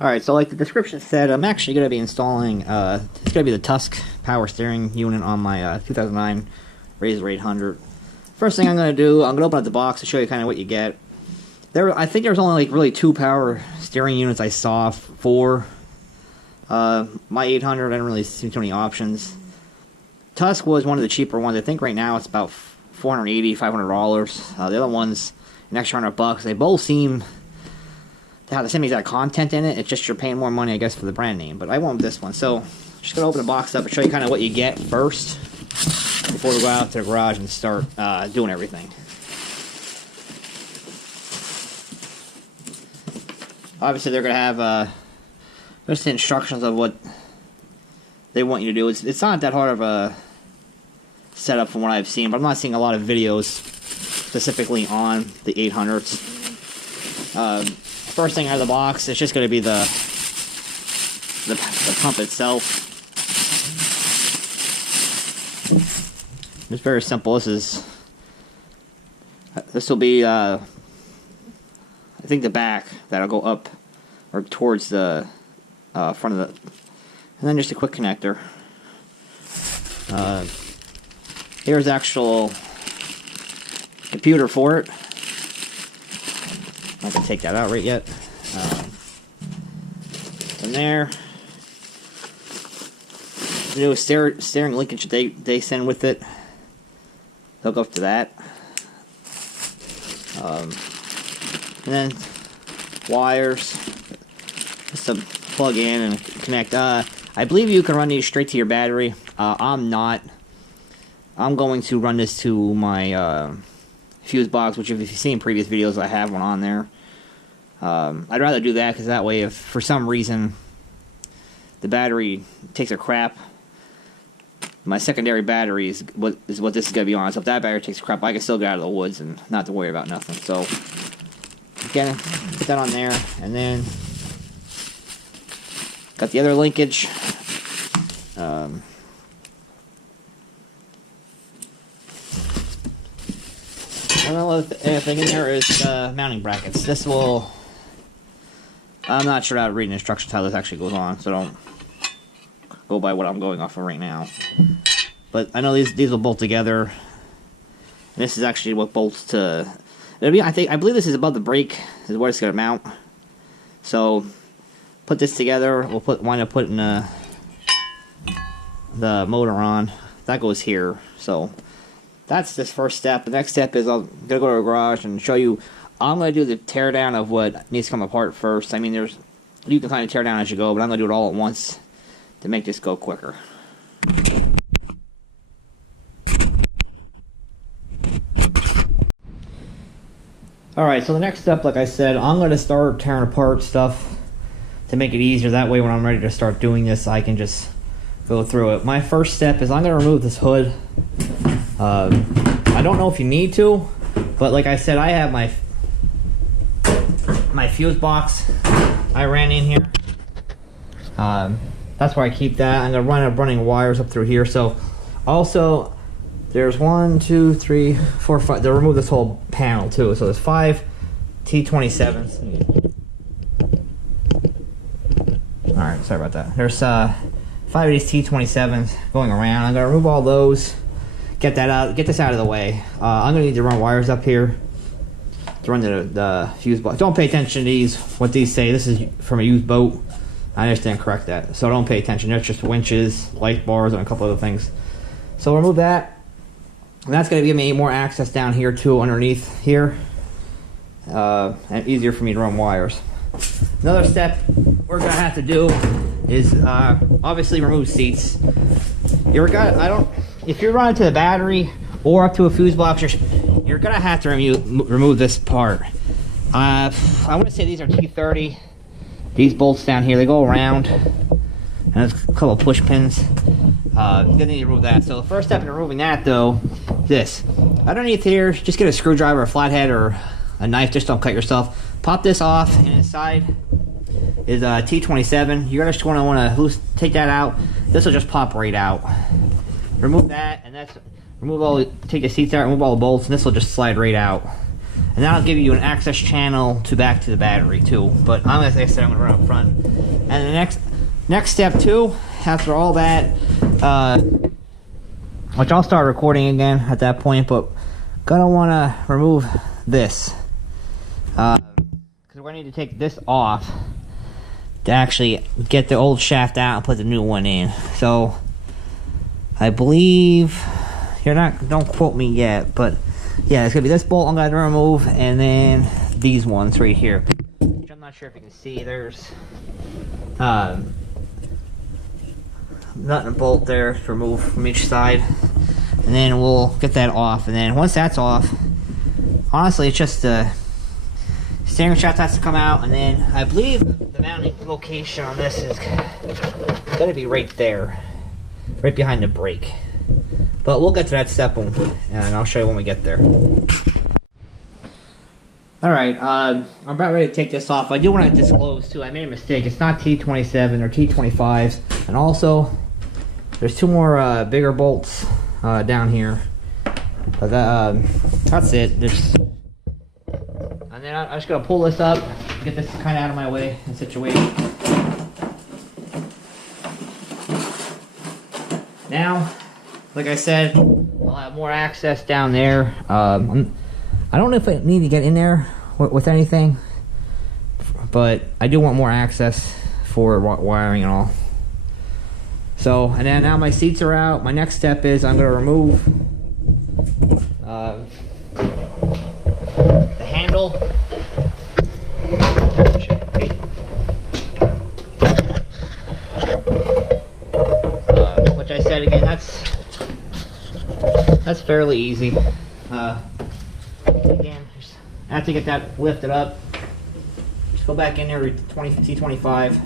Alright, so like the description said, I'm actually going to be installing, it's going to be the Tusk power steering unit on my 2009 Razor 800. First thing I'm going to do, I'm going to open up the box to show you kind of what you get. I think there's only like really 2 power steering units I saw for my 800. I didn't really see too many options. Tusk was one of the cheaper ones. I think right now it's about $480, $500. The other one's an extra $100. They both seem to have the same exact content in it. It's just you're paying more money, I guess, for the brand name. But I went with this one. So just gonna open the box up and show you kind of what you get first before we go out to the garage and start doing everything. Obviously, they're gonna have just the instructions of what they want you to do. It's not that hard of a setup from what I've seen, but I'm not seeing a lot of videos specifically on the 800s. First thing out of the box, it's just going to be the pump itself. It's very simple. This will be I think the back that'll go up or towards the front of the, and then just a quick connector. Here's the actual computer for it. I'm not gonna take that out right yet. From there, the new steering linkage they send with it. Hook up to that, and then wires just to plug in and connect. I believe you can run these straight to your battery. I'm not. I'm going to run this to my fuse box, which if you've seen previous videos, I have one on there. I'd rather do that because that way, if for some reason the battery takes a crap, my secondary battery is what this is going to be on. So if that battery takes a crap, I can still get out of the woods and not have to worry about nothing. So again, put that on there, and then got the other linkage. Another thing in there is mounting brackets. This will... I'm not sure how to read the instructions how this actually goes on, so don't go by what I'm going off of right now. But I know these will bolt together. And this is actually what bolts to... I believe this is above the brake, is where it's going to mount. So, put this together. We'll wind up putting the motor on. That goes here, so... That's this first step. The next step is I'm going to go to the garage and show you. I'm going to do the teardown of what needs to come apart first. I mean, you can kind of tear down as you go, but I'm going to do it all at once to make this go quicker. Alright, so the next step, like I said, I'm going to start tearing apart stuff to make it easier. That way when I'm ready to start doing this, I can just go through it. My first step is I'm going to remove this hood. I don't know if you need to, but like I said, I have my fuse box I ran in here. That's where I keep that. I'm going to wind up running wires up through here. So also there's 1, 2, 3, 4, 5. They'll remove this whole panel too. So there's 5 T27s. Alright, sorry about that. There's 5 of these T27s going around. I'm going to remove all those. Get that out. Get this out of the way. I'm gonna need to run wires up here to run the fuse box. Don't pay attention to these. What these say. This is from a used boat. I understand. Correct that. So don't pay attention. There's just winches, light bars, and a couple other things. So remove that. And that's gonna give me more access down here too, underneath here, and easier for me to run wires. Another step we're gonna have to do is obviously remove seats. If you're running to the battery or up to a fuse box, you're gonna have to remove this part. I want to say these are T30. These bolts down here, they go around, and there's a couple of push pins. You're gonna need to remove that. So the first step in removing that, though, this underneath here, just get a screwdriver, a flathead, or a knife. Just don't cut yourself. Pop this off, and inside is a T27. You're just gonna want to take that out. This will just pop right out. Remove that, and take the seats out, remove all the bolts, and this will just slide right out. and that'll give you an access channel to back to the battery too. But like I said, I'm gonna run up front. And the next step too, after all that, which I'll start recording again at that point, but gonna want to remove this because we're gonna need to take this off to actually get the old shaft out and put the new one in. So I believe don't quote me yet, but yeah, it's gonna be this bolt I'm gonna remove, and then these ones right here, which I'm not sure if you can see. There's nut and bolt there to remove from each side, and then we'll get that off. And then once that's off, honestly, it's just the steering shaft has to come out, and then I believe the mounting location on this is gonna be right there, right behind the brake. But we'll get to that step, and I'll show you when we get there. Alright, I'm about ready to take this off. I do want to disclose too, I made a mistake. It's not T27 or T25s. And also, there's two more bigger bolts down here. But that's it. And then I'm just going to pull this up, get this kind of out of my way and situation. Now, like I said, I'll have more access down there. I don't know if I need to get in there with anything, but I do want more access for wiring and all. So, and then now my seats are out. My next step is I'm going to remove the handle. Which I said again, that's fairly easy. Again, I have to get that lifted up. Just go back in there with T25.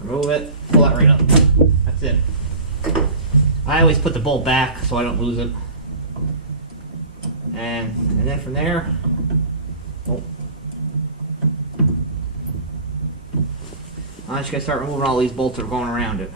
Remove it, pull that right up. That's it. I always put the bolt back so I don't lose it. And then from there, I'm just going to start removing all these bolts that are going around it.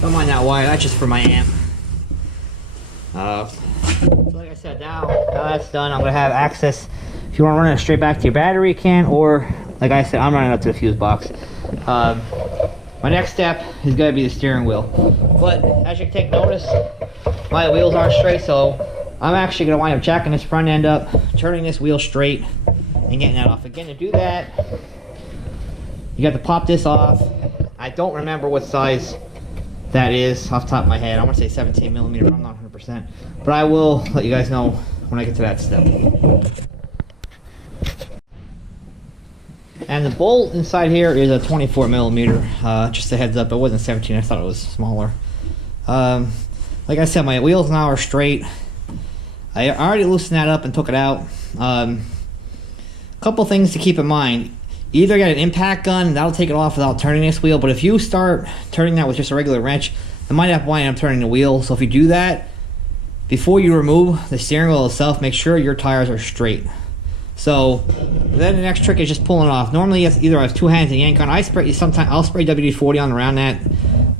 Don't mind that wire, that's just for my amp. So like I said, now that's done, I'm gonna have access. If you want to run it straight back to your battery, you can, or like I said, I'm running up to the fuse box. My next step is going to be the steering wheel. But as you can take notice, my wheels aren't straight, so I'm actually going to wind up jacking this front end up, turning this wheel straight, and getting that off. Again, to do that, you got to pop this off. I don't remember what size that is off the top of my head. I want to say 17 millimeter, but I'm not 100%. But I will let you guys know when I get to that step. And the bolt inside here is a 24 millimeter. Just a heads up, it wasn't 17. I thought it was smaller. Like I said, my wheels now are straight. I already loosened that up and took it out. Couple things to keep in mind. Either get an impact gun, that'll take it off without turning this wheel. But if you start turning that with just a regular wrench, it might have to wind up turning the wheel. So if you do that, before you remove the steering wheel itself, make sure your tires are straight. So then the next trick is just pulling it off. Normally either I have two hands and yank on. I'll spray WD-40 on around that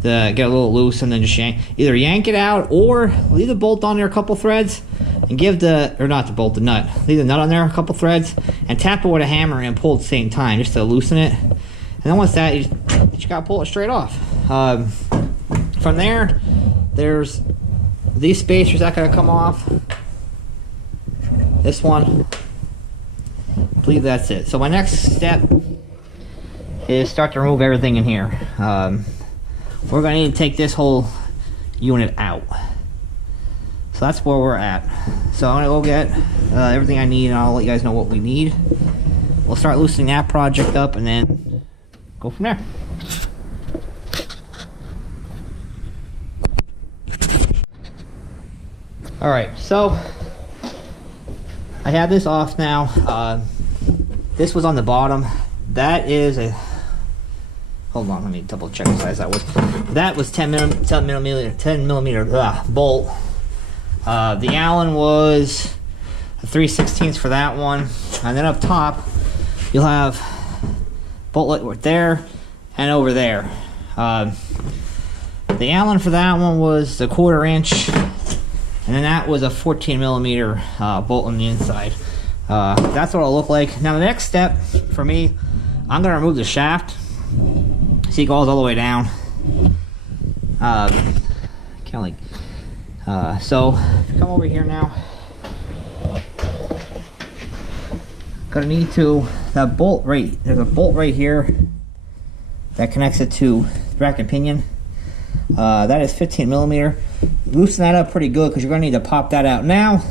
to get a little loose, and then just either yank it out or leave the bolt on there a couple threads and give the, or not the bolt, the nut. Leave the nut on there a couple threads and tap it with a hammer and pull at the same time just to loosen it. And then once that, you just gotta pull it straight off. From there, there's these spacers that gotta come off. This one. I believe that's it. So my next step is start to remove everything in here. We're going to need to take this whole unit out. So that's where we're at. So I'm going to go get everything I need, and I'll let you guys know what we need. We'll start loosening that project up and then go from there. Alright, so I have this off now. This was on the bottom. That is a, hold on, let me double check what size that was. That was 10 millimeter bolt. The Allen was a 3/16 for that one. And then up top, you'll have bolt right there and over there. The Allen for that one was a 1/4 inch. And then that was a 14 millimeter bolt on the inside. That's what it'll look like. Now the next step for me, I'm gonna remove the shaft. See, it goes all the way down. So if you come over here now, gonna need to, that bolt right, there's a bolt right here that connects it to the bracket and pinion. That is 15 millimeter. Loosen that up pretty good because you're going to need to pop that out. Now,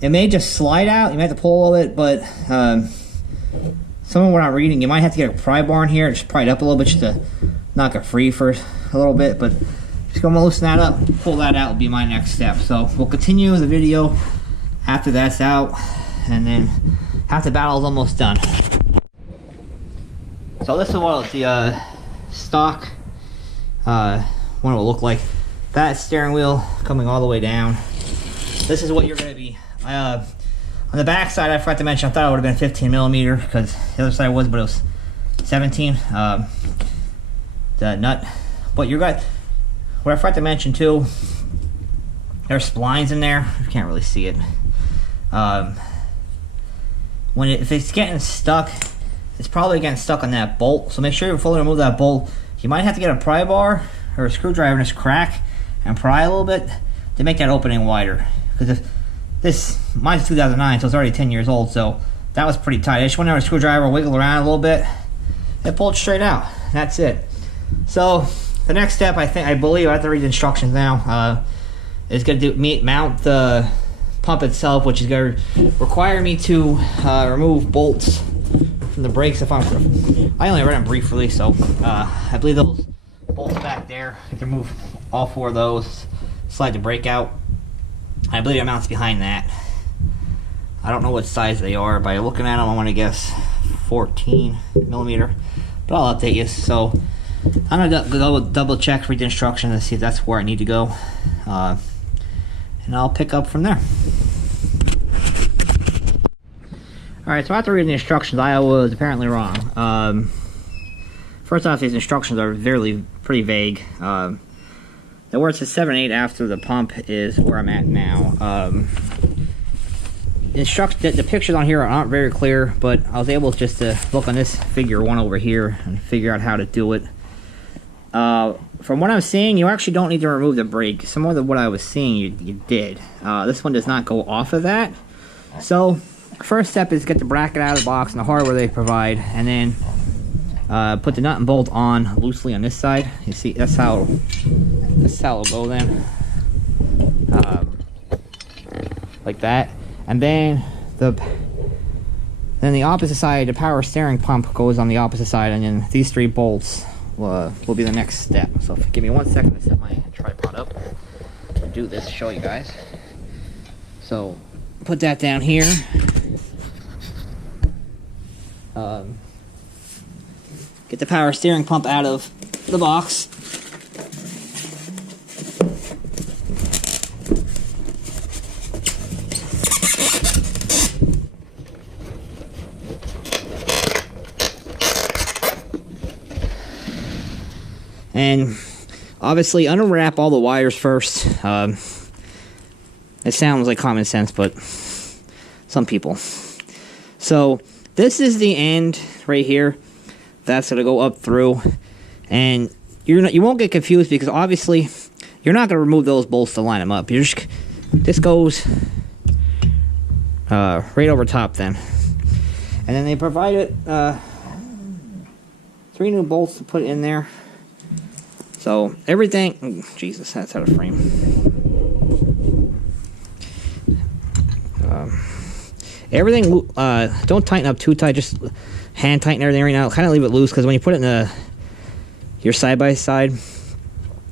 it may just slide out. You might have to pull a little bit, but some of what I'm reading, you might have to get a pry bar in here and just pry it up a little bit just to knock it free for a little bit. But just going to loosen that up, pull that out will be my next step. So we'll continue the video after that's out, and then half the battle is almost done. So this is what the stock what it will look like. That steering wheel coming all the way down. This is what you're going to be on the back side. I forgot to mention, I thought it would have been 15 millimeter because the other side was, but it was 17. The nut, but you got, what I forgot to mention too, there's splines in there. You can't really see it. If it's getting stuck, it's probably getting stuck on that bolt, so make sure you fully remove that bolt. You might have to get a pry bar or a screwdriver and just crack and pry a little bit to make that opening wider. Because if this, mine's 2009, so it's already 10 years old, so that was pretty tight. I just went over a screwdriver, wiggle around a little bit, it pulled straight out. That's it. So the next step, I believe, I have to read the instructions now, is going to mount the pump itself, which is going to require me to remove bolts from the brakes. I only read them briefly, so I believe those bolts back there, I can remove all 4 of those, slide the brake out. I believe it mounts behind that. I don't know what size they are. By looking at them, I want to guess 14 millimeter, but I'll update you. So I'm going to double check, read the instructions, and see if that's where I need to go, and I'll pick up from there. Alright, so after reading the instructions, I was apparently wrong. First off, these instructions are pretty vague. The the where it says 7/8 after the pump is where I'm at now. The pictures on here aren't very clear, but I was able just to look on this figure 1 over here and figure out how to do it. From what I'm seeing, you actually don't need to remove the brake. Some of what I was seeing, you did. This one does not go off of that. So, first step is get the bracket out of the box and the hardware they provide, and then put the nut and bolt on loosely on this side. You see, that's how it'll go then. Like that. And then the opposite side, the power steering pump goes on the opposite side, and then these 3 bolts will be the next step. So give me 1 second to set my tripod up to do this, show you guys. So put that down here. Get the power steering pump out of the box. And obviously unwrap all the wires first. It sounds like common sense, but some people. So this is the end right here. That's gonna go up through, and you won't get confused because obviously you're not gonna remove those bolts to line them up. This goes right over top then, and then they provided 3 new bolts to put in there. So everything, Jesus, that's out of frame. Everything, don't tighten up too tight, just hand tighten everything right now. Kind of leave it loose, because when you put it in your side-by-side,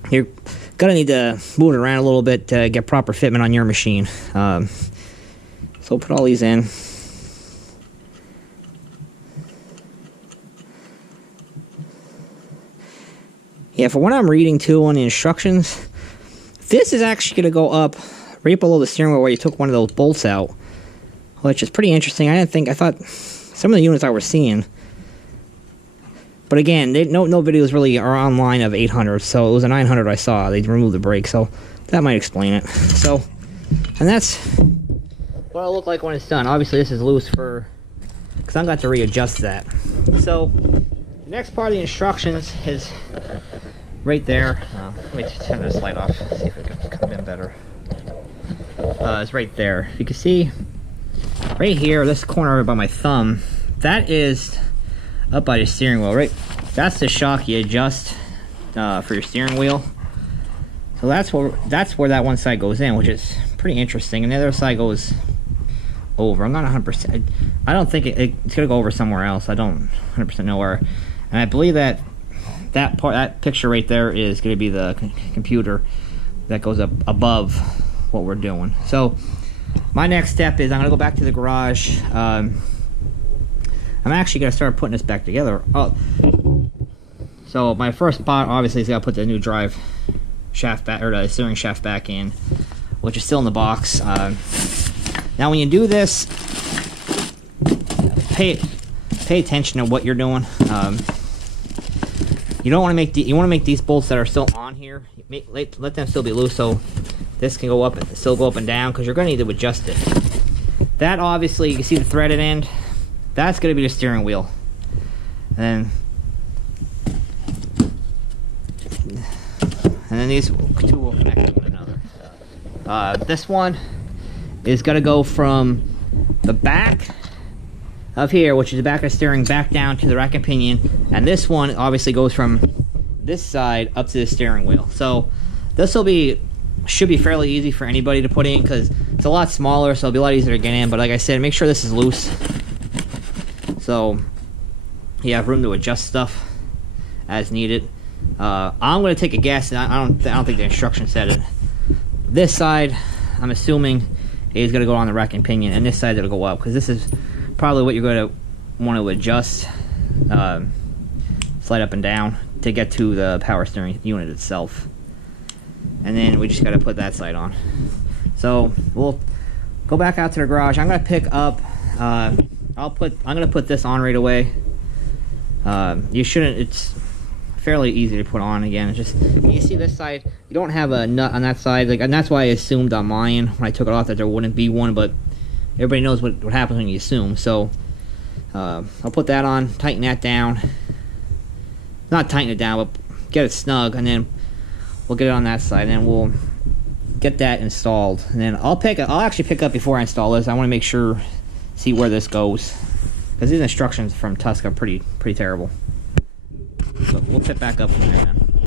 you're gonna need to move it around a little bit to get proper fitment on your machine. So put all these in. Yeah, for what I'm reading too on the instructions, this is actually going to go up right below the steering wheel where you took one of those bolts out, which is pretty interesting. I thought some of the units I was seeing, but again, no videos really are online of 800, so it was a 900 I saw. They removed the brake, so that might explain it. So, and that's what it'll look like when it's done. Obviously, this is loose because I'm going to readjust that. So, the next part of the instructions is right there. Let me turn this light off, see if it can come in better. It's right there. You can see right here, this corner by my thumb, that is up by the steering wheel, right? That's the shock you adjust for your steering wheel. So that's where that one side goes in, which is pretty interesting, and the other side goes over. I'm not 100%. I don't think it's gonna go over somewhere else. I don't 100% know where. And I believe that picture right there is going to be the computer that goes up above what we're doing. So my next step is I'm going to go back to the garage. I'm actually going to start putting this back together. So my first spot obviously is got to put the new drive shaft back, or the steering shaft back in, which is still in the box. Now when you do this, pay attention to what you're doing. You don't want to make you want to make these bolts that are still on here. Let them still be loose, so this can go up and still go up and down, because you're going to need to adjust it. That obviously, you can see the threaded end. That's going to be the steering wheel, and then these two will connect to one another. This one is going to go from the back of here, which is the back of the steering, back down to the rack and pinion, and this one obviously goes from this side up to the steering wheel. So this should be fairly easy for anybody to put in, because it's a lot smaller, so it'll be a lot easier to get in. But like I said, make sure this is loose, so you have room to adjust stuff as needed. I'm going to take a guess, and I don't think the instruction said it. This side, I'm assuming, is going to go on the rack and pinion, and this side will go up, because this is probably what you're going to want to adjust, slide up and down to get to the power steering unit itself. And then we just got to put that side on. So we'll go back out to the garage. I'm going to pick up. I'm going to put this on right away. You shouldn't. It's fairly easy to put on. Again, it's just, you see this side, you don't have a nut on that side, like, and that's why I assumed on mine when I took it off that there wouldn't be one, but everybody knows what happens when you assume. So I'll put that on, tighten that down, not tighten it down, but get it snug, and then we'll get it on that side, and then we'll get that installed. And then I'll actually pick up before I install this. I want to make sure, see where this goes, because these instructions from Tusk are pretty terrible. So we'll pick back up from there then.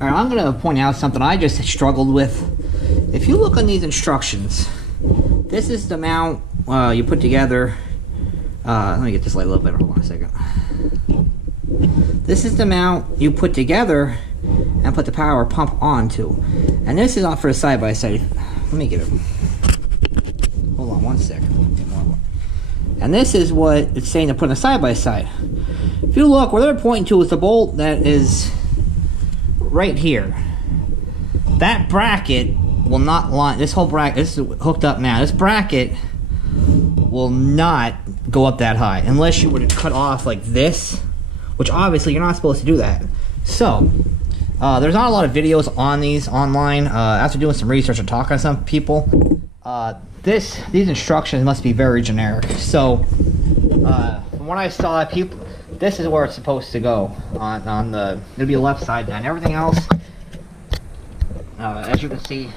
Alright, I'm going to point out something I just struggled with. If you look on these instructions, this is the mount you put together. Let me get this light a little better. Hold on a second. This is the mount you put together and put the power pump onto. And this is off for the side-by-side. Let me get it. Hold on one second. And this is what it's saying to put in a side-by-side. If you look, where they're pointing to is the bolt that is right here. That bracket will not line. This whole bracket, this is hooked up now. This bracket will not go up that high unless you were to cut off like this, which obviously you're not supposed to do that. So there's not a lot of videos on these online. After doing some research and talking to some people, these instructions must be very generic. So from what I saw, people, this is where it's supposed to go on the, it'll be the left side then. Everything else, as you can see,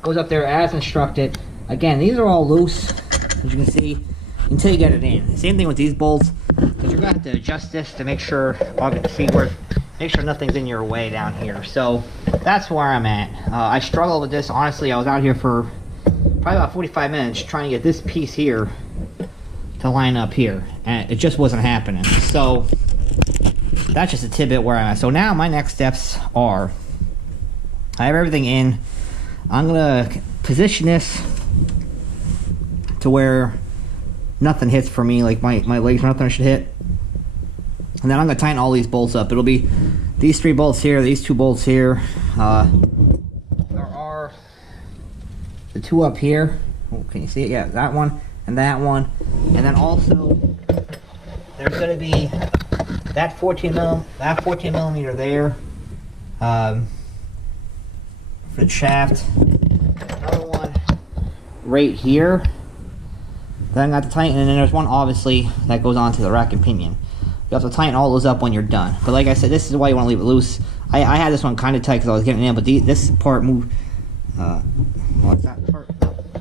goes up there as instructed. Again, these are all loose, as you can see, until you get it in. Same thing with these bolts, because you're going to have to adjust this to make sure, obviously, make sure nothing's in your way down here. So that's where I'm at. I struggled with this, honestly. I was out here for probably about 45 minutes trying to get this piece here to line up here, and it just wasn't happening. So that's just a tidbit where I'm at. So now my next steps are, I have everything in. I'm gonna position this to where nothing hits for me, like my legs, nothing should hit. And then I'm gonna tighten all these bolts up. It'll be these 3 bolts here, these 2 bolts here. There are the 2 up here. Oh, can you see it? Yeah, that one and that one. And then also there's gonna be that 14 millimeter there for the shaft. Another one right here. Then I got to tighten, and then there's one obviously that goes onto the rack and pinion. You have to tighten all those up when you're done. But like I said, this is why you want to leave it loose. I had this one kind of tight because I was getting it in, but this part moved. What's that part?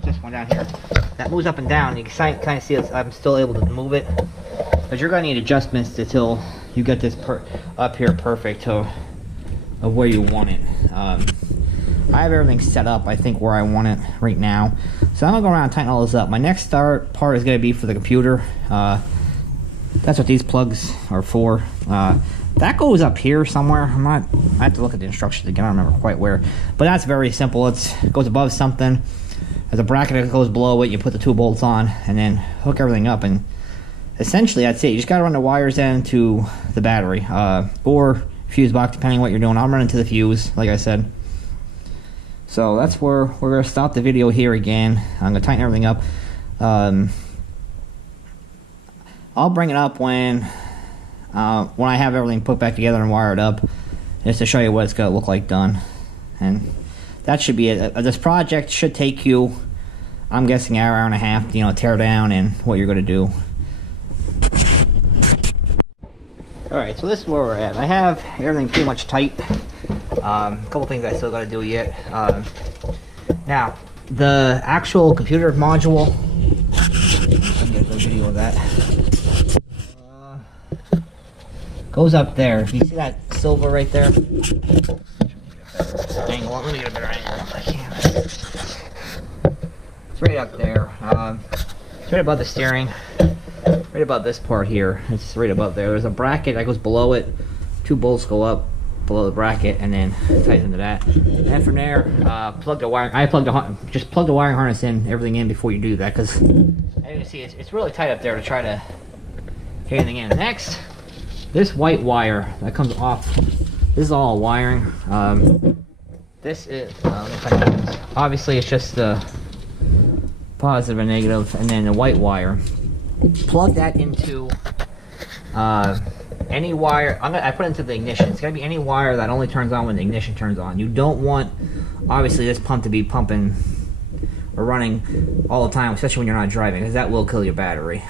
This one down here. That moves up and down. You can kind of see I'm still able to move it. But you're going to need adjustments until you get this up here perfect of where you want it. I have everything set up, I think, where I want it right now. So I'm going to go around and tighten all this up. My next part is going to be for the computer. That's what these plugs are for. That goes up here somewhere. I have to look at the instructions again. I don't remember quite where. But that's very simple. It goes above something. There's a bracket that goes below it. You put the 2 bolts on and then hook everything up. And essentially, that's it. You just got to run the wires into the battery. Or fuse box, depending on what you're doing. I'm running to the fuse, like I said. So that's where we're going to stop the video here again. I'm going to tighten everything up. I'll bring it up when I have everything put back together and wired up, just to show you what it's going to look like done. And that should be it. This project should take you, I'm guessing, an hour and a half, tear down and what you're going to do. Alright, so this is where we're at. I have everything pretty much tight. A couple things I still got to do yet. Now, the actual computer module, let me get a video of that, goes up there. You see that silver right there? Angle. Let me get a better angle if I can. It's right up there. It's right above the steering. Right above this part here. It's right above there. There's a bracket that goes below it. 2 bolts go up below the bracket and then ties into that. And from there, plug the wire. Just plug the wiring harness in, everything in before you do that, because as you can see, it's really tight up there to try to get anything in. Next, this white wire that comes off. This is all wiring. This is obviously it's just the positive and negative, and then the white wire. Plug that into any wire, I put it into the ignition. It's got to be any wire that only turns on when the ignition turns on. You don't want, obviously, this pump to be pumping or running all the time, especially when you're not driving, because that will kill your battery.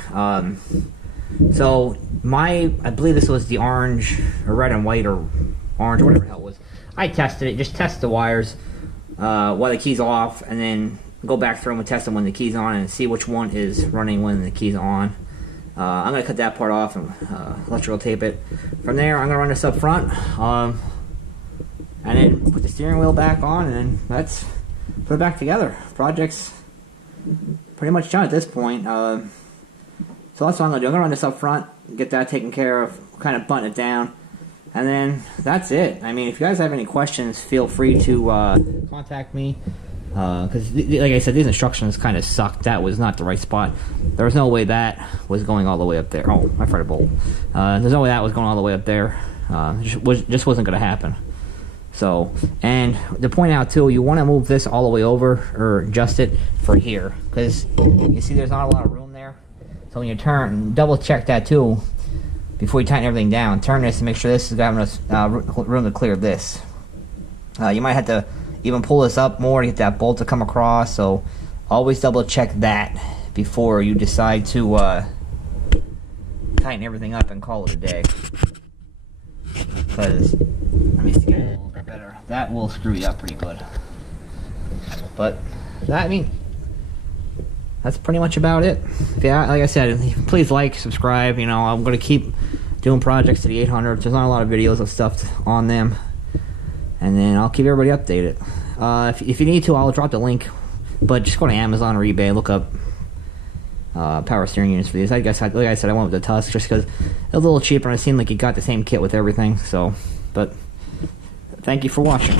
So I believe this was the orange, or red and white, or orange, or whatever the hell it was. I tested it, just test the wires while the key's off, and then go back through them and test them when the key's on, and see which one is running when the key's on. I'm going to cut that part off and electrical tape it. From there, I'm going to run this up front, and then put the steering wheel back on, and then let's put it back together. Project's pretty much done at this point. So that's what I'm going to do. I'm going to run this up front, get that taken care of, kind of button it down, and then that's it. I mean, if you guys have any questions, feel free to contact me. Because, like I said, these instructions kind of sucked. That was not the right spot. There was no way that was going all the way up there. Oh, I fired a bolt. There's no way that was going all the way up there. Just wasn't going to happen. So, and to point out too, you want to move this all the way over, or adjust it for here, because you see there's not a lot of room there. So when you turn, double check that too before you tighten everything down. Turn this and make sure this is having room to clear this. You might have to even pull this up more to get that bolt to come across, so always double check that before you decide to tighten everything up and call it a day. Because, let me see a little bit better. That will screw you up pretty good. But, that, I mean, that's pretty much about it. Yeah, like I said, please like, subscribe. You know, I'm going to keep doing projects to the 800s. There's not a lot of videos of stuff on them. And then I'll keep everybody updated. If you need to, I'll drop the link. But just go to Amazon or eBay and look up power steering units for these. I guess, like I said, I went with the Tusk just because it was a little cheaper and it seemed like you got the same kit with everything. So, but thank you for watching.